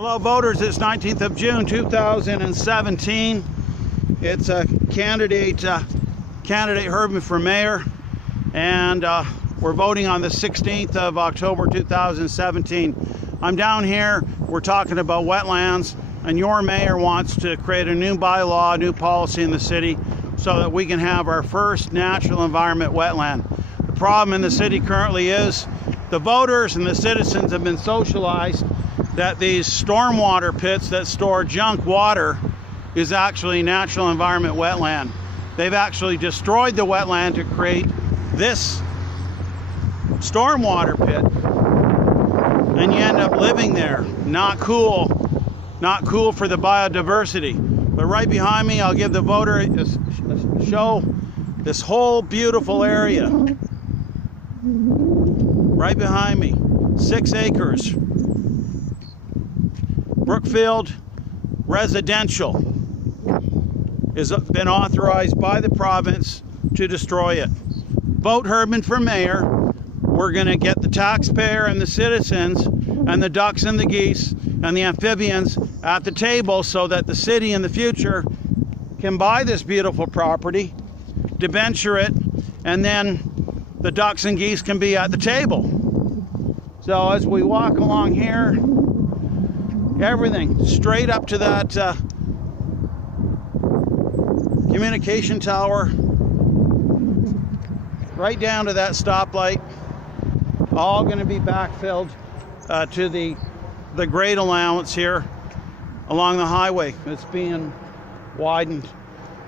Hello voters, it's 19th of June 2017. It's a candidate Herdman for mayor, and we're voting on the 16th of October 2017. I'm down here, we're talking about wetlands, and your mayor wants to create a new bylaw, a new policy in the city so that we can have our first natural environment wetland. The problem in the city currently is the voters and the citizens have been socialized that these stormwater pits that store junk water is actually natural environment wetland. They've actually destroyed the wetland to create this stormwater pit, and you end up living there. Not cool for the biodiversity. But right behind me, I'll give the voter a show this whole beautiful area. Right behind me, 6 acres. Brookfield residential has been authorized by the province to destroy it. Vote Herdman for mayor. We're going to get the taxpayer and the citizens and the ducks and the geese and the amphibians at the table so that the city in the future can buy this beautiful property, debenture it, and then the ducks and geese can be at the table. So as we walk along here, everything straight up to that communication tower, right down to that stoplight, all going to be backfilled to the grade allowance here along the highway. It's being widened,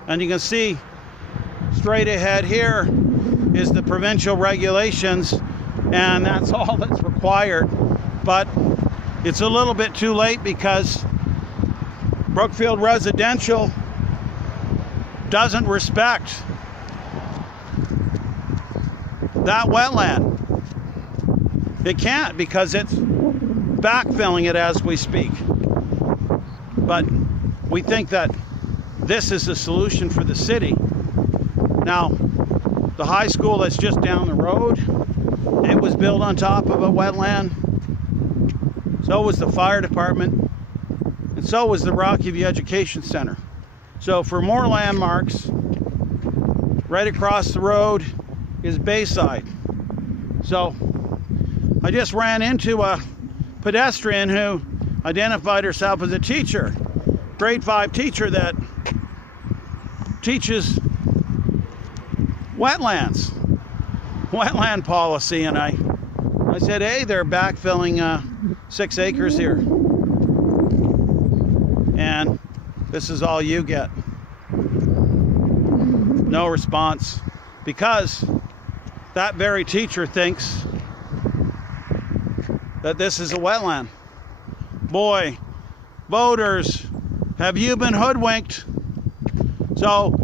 and you can see straight ahead here is the provincial regulations, and that's all that's required. But it's a little bit too late because Brookfield residential doesn't respect that wetland. It can't, because it's backfilling it as we speak. But we think that this is the solution for the city. Now, the high school that's just down the road, it was built on top of a wetland. So was the fire department, and so was the Rocky View Education Center. So for more landmarks, right across the road is Bayside. So I just ran into a pedestrian who identified herself as a teacher, grade 5 teacher that teaches wetland policy, and I said, hey, they're backfilling 6 acres here, and this is all you get. No response, because that very teacher thinks that this is a wetland. Boy, voters, have you been hoodwinked? So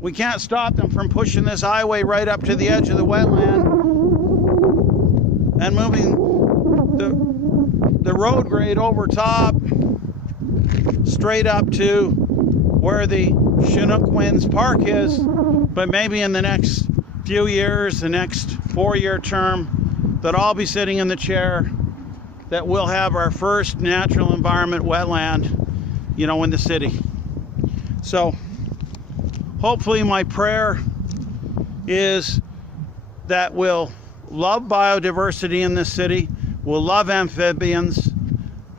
we can't stop them from pushing this highway right up to the edge of the wetland and moving the road grade over top straight up to where the Chinook Winds Park is. But maybe in the next few years, the next 4-year term, that I'll be sitting in the chair, that we'll have our first natural environment wetland, in the city. So hopefully my prayer is that we'll love biodiversity in this city, we'll love amphibians,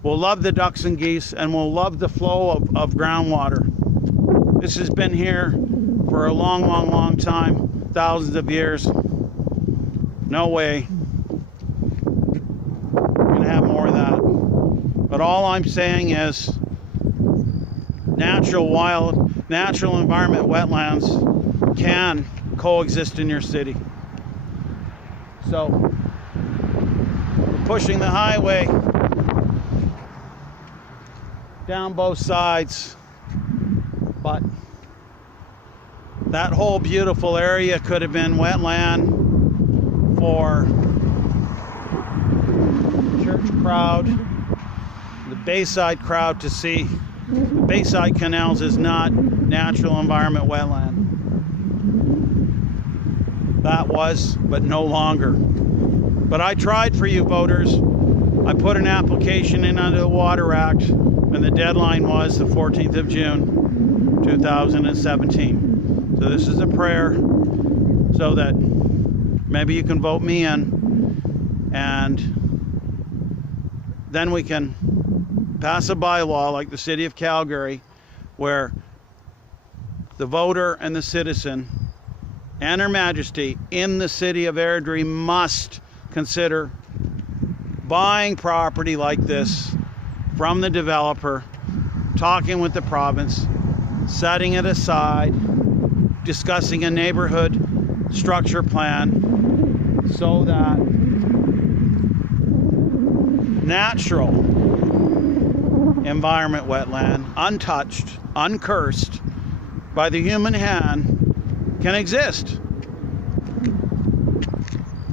we'll love the ducks and geese, and we'll love the flow of groundwater. This has been here for a long time, thousands of years. No way we're going to have more of that. But all I'm saying is natural environment wetlands can coexist in your city. So we're pushing the highway down both sides, but that whole beautiful area could have been wetland for the church crowd, the Bayside crowd to see. The Bayside canals is not natural environment wetland. That was, but no longer. But I tried for you voters. I put an application in under the Water Act, and the deadline was the 14th of June, 2017. So this is a prayer so that maybe you can vote me in, and then we can pass a bylaw like the City of Calgary, where the voter and the citizen and Her Majesty in the City of Airdrie must consider buying property like this from the developer, talking with the province, setting it aside, discussing a neighborhood structure plan so that natural environment wetland, untouched, uncursed by the human hand, can exist.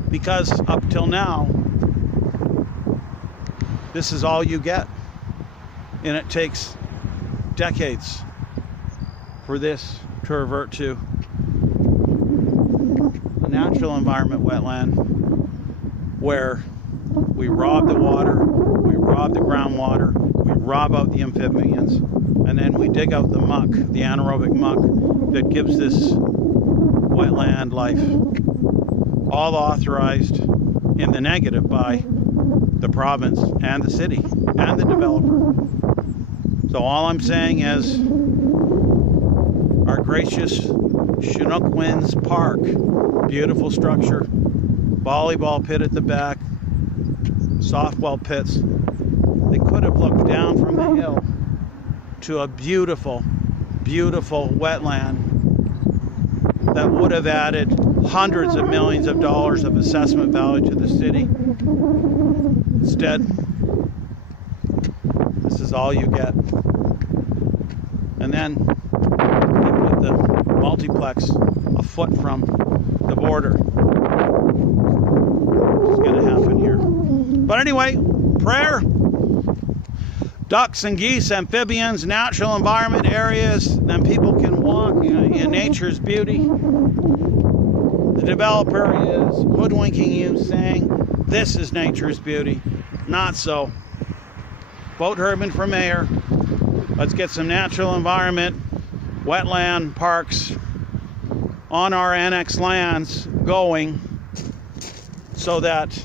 Because up till now, this is all you get. And it takes decades for this to revert to a natural environment wetland where we rob the water, we rob the groundwater, we rob out the amphibians, and then we dig out the muck, the anaerobic muck that gives this wetland life. All authorized in the negative by the province and the city and the developer. So all I'm saying is our gracious Chinook Winds Park, beautiful structure, volleyball pit at the back, softball pits. They could have looked down from the hill to a beautiful, beautiful wetland that would have added hundreds of millions of dollars of assessment value to the city. Instead, this is all you get. And then they put the multiplex a foot from the border. What's going to happen here? But anyway, prayer. Ducks and geese, amphibians, natural environment areas, then people can walk in nature's beauty. The developer is hoodwinking you, saying this is nature's beauty. Not so. Vote Herdman for mayor. Let's get some natural environment, wetland parks on our annexed lands going so that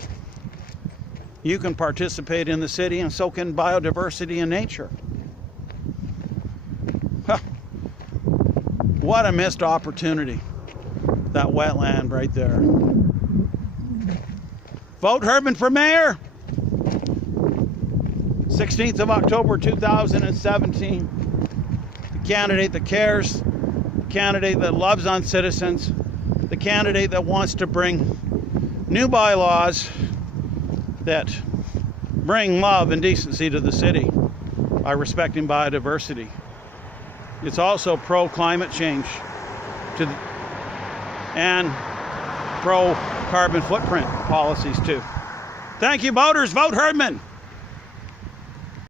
you can participate in the city, and so can biodiversity and nature. Huh. What a missed opportunity. That wetland right there. Vote Herdman for mayor. 16th of October 2017. The candidate that cares, the candidate that loves on citizens, the candidate that wants to bring new bylaws that bring love and decency to the city by respecting biodiversity. It's also pro-climate change and pro-carbon footprint policies too. Thank you, voters. Vote Herdman.